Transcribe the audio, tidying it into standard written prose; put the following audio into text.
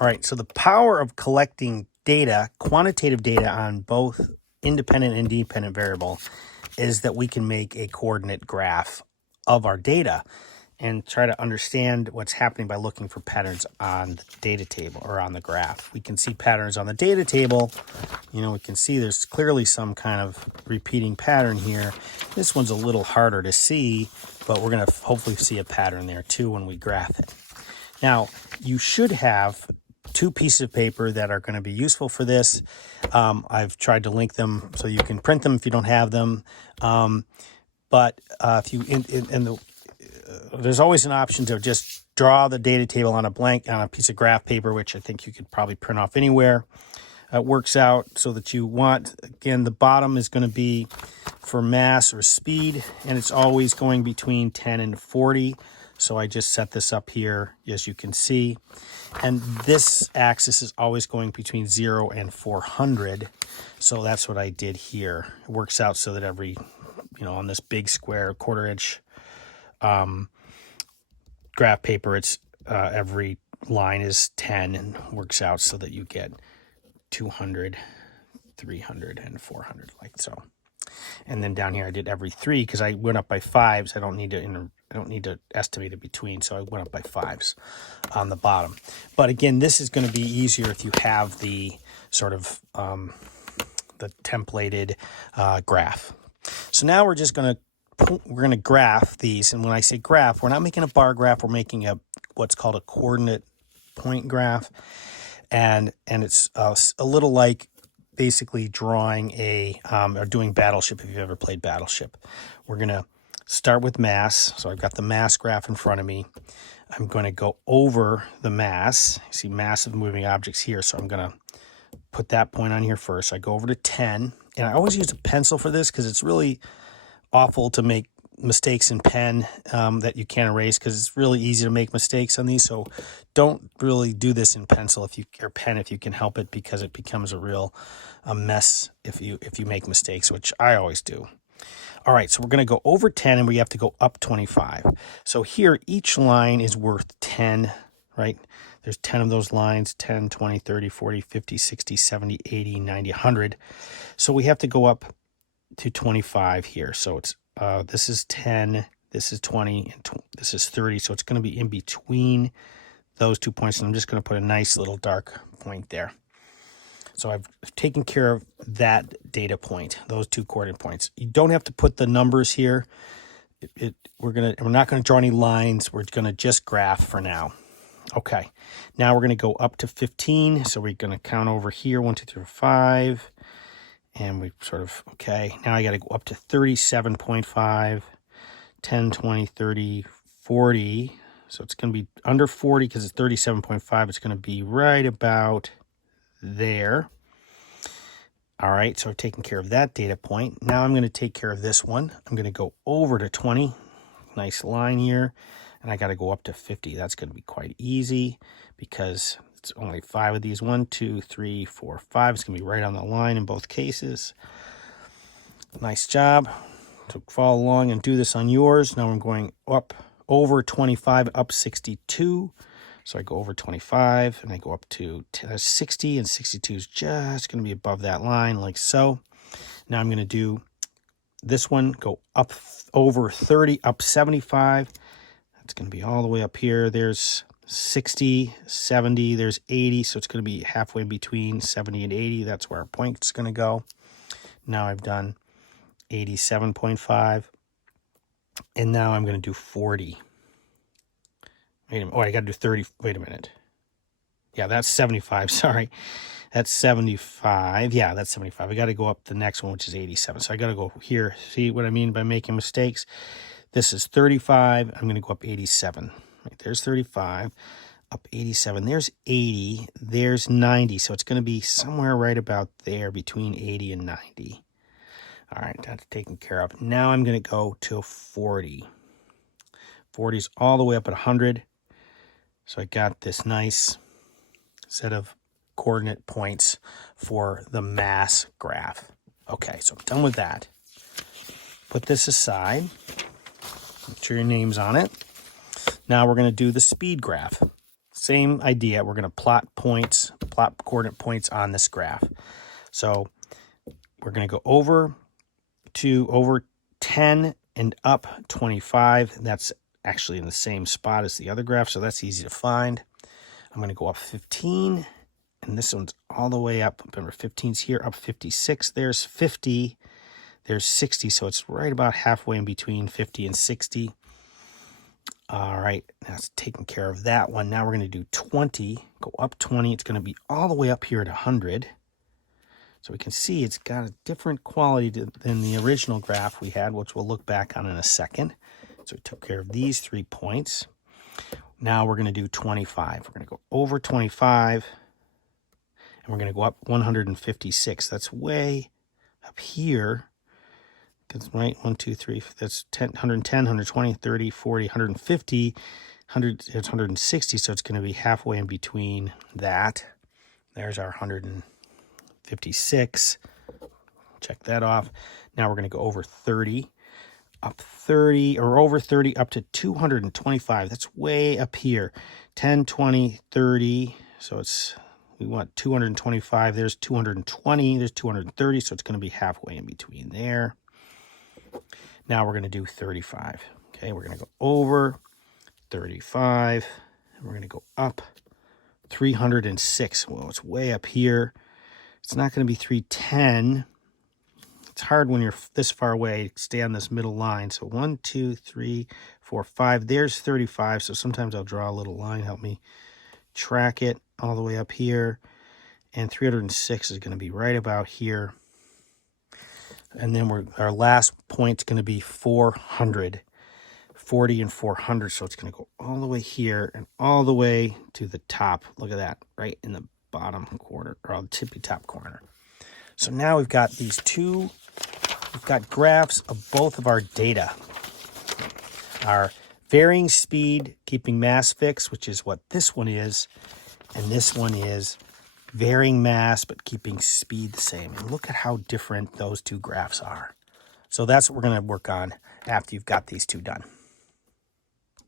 All right, so the power of collecting data, quantitative data on both independent and dependent variable, is that we can make a coordinate graph of our data and try to understand what's happening by looking for patterns on the data table or on the graph. We can see patterns on the data table. You know, we can see there's clearly some kind of repeating pattern here. This one's a little harder to see, but we're going to hopefully see a pattern there too when we graph it. Now, you should have two pieces of paper that are going to be useful for this. I've tried to link them so you can print them if you don't have them. But if you there's always an option to just draw the data table on a piece of graph paper, which I think you could probably print off anywhere. It works out so that you want, again, the bottom is going to be for mass or speed, and it's always going between 10 and 40. So I just set this up here, as you can see. And this axis is always going between 0 and 400. So that's what I did here. It works out so that every, on this big square quarter-inch graph paper, it's every line is 10 and works out so that you get 200, 300, and 400, like so. And then down here I did every 3 because I went up by 5s. I don't need to estimate it between, so I went up by 5s on the bottom. But again, this is going to be easier if you have the sort of the templated graph. So now we're just going to graph these, and when I say graph, we're not making a bar graph. We're making what's called a coordinate point graph, and it's a little like basically drawing or doing Battleship if you've ever played Battleship. We're going to start with mass. So I've got the mass graph in front of me. I'm going to go over the mass. You see mass of moving objects here. So I'm going to put that point on here first. I go over to 10. And I always use a pencil for this because it's really awful to make mistakes in pen that you can't erase, because it's really easy to make mistakes on these. So don't really do this in pencil or pen if you can help it, because it becomes a mess if you make mistakes, which I always do. All right, so we're going to go over 10 and we have to go up 25. So here each line is worth 10, right? There's 10 of those lines, 10, 20, 30, 40, 50, 60, 70, 80, 90, 100. So we have to go up to 25 here. So it's this is 10, this is 20, and this is 30. So it's going to be in between those 2 points. And I'm just going to put a nice little dark point there. So I've taken care of that data point, those 2 coordinate points. You don't have to put the numbers here. We're not going to draw any lines. We're going to just graph for now. Okay, now we're going to go up to 15. So we're going to count over here, 1, 2, 3, 4, 5. And we sort of, okay, now I got to go up to 37.5, 10, 20, 30, 40. So it's going to be under 40 because it's 37.5. It's going to be right about there. All right, so I've taken care of that data point. Now I'm going to take care of this one. I'm going to go over to 20. Nice line here. And I got to go up to 50. That's going to be quite easy because it's only 5 of these. 1, 2, 3, 4, 5. It's going to be right on the line in both cases. Nice job. So follow along and do this on yours. Now I'm going up over 25, up 62. So I go over 25 and I go up to 60, and 62 is just going to be above that line like so. Now I'm going to do this one, go up over 30, up 75. That's going to be all the way up here. There's 60, 70, there's 80. So it's going to be halfway between 70 and 80. That's where our point's going to go. Now I've done 87.5. And now I'm going to do 40. Wait a minute. Oh, I got to do 30. Wait a minute. Yeah, that's 75. Sorry. That's 75. Yeah, that's 75. I got to go up the next one, which is 87. So I got to go here. See what I mean by making mistakes? This is 35. I'm going to go up 87. Right, there's 35. Up 87. There's 80. There's 90. So it's going to be somewhere right about there between 80 and 90. All right, that's taken care of. Now I'm going to go to 40. 40 is all the way up at 100. So I got this nice set of coordinate points for the mass graph. Okay, so I'm done with that. Put this aside. Make sure your name's on it. Now we're going to do the speed graph. same idea. We're going to plot coordinate points on this graph. So we're going to go over 10 and up 25. That's actually in the same spot as the other graph, so that's easy to find. I'm going to go up 15, and this one's all the way up. Remember, 15's here, up 56. There's 50. There's 60, so it's right about halfway in between 50 and 60. All right, that's taking care of that one. Now we're going to do 20, go up 20. It's going to be all the way up here at 100. So we can see it's got a different quality than the original graph we had, which we'll look back on in a second. So we took care of these 3 points. Now we're going to do 25. We're going to go over 25, and we're going to go up 156. That's way up here. That's right, 1, 2, 3, that's 10, 110, 120, 30, 40, 150, 100, it's 160, so it's going to be halfway in between that. There's our 156. Check that off. Now we're going to go over 30, up 30, or over 30, up to 225. That's way up here. 10, 20, 30, so we want 225. There's 220, there's 230, so it's going to be halfway in between there. Now we're going to do 35. Okay, we're going to go over 35, and we're going to go up 306. Well, it's way up here. It's not going to be 310. It's hard when you're this far away to stay on this middle line. So 1, 2, 3, 4, 5. There's 35. So sometimes I'll draw a little line, help me track it all the way up here. And 306 is going to be right about here. And then our last point's going to be 400, 40 and 400. So it's going to go all the way here and all the way to the top. Look at that, right in the bottom corner, or the tippy top corner. So now we've got we've got graphs of both of our data. Our varying speed, keeping mass fixed, which is what this one is, and this one is varying mass but keeping speed the same. And look at how different those two graphs are. So that's what we're going to work on after you've got these two done.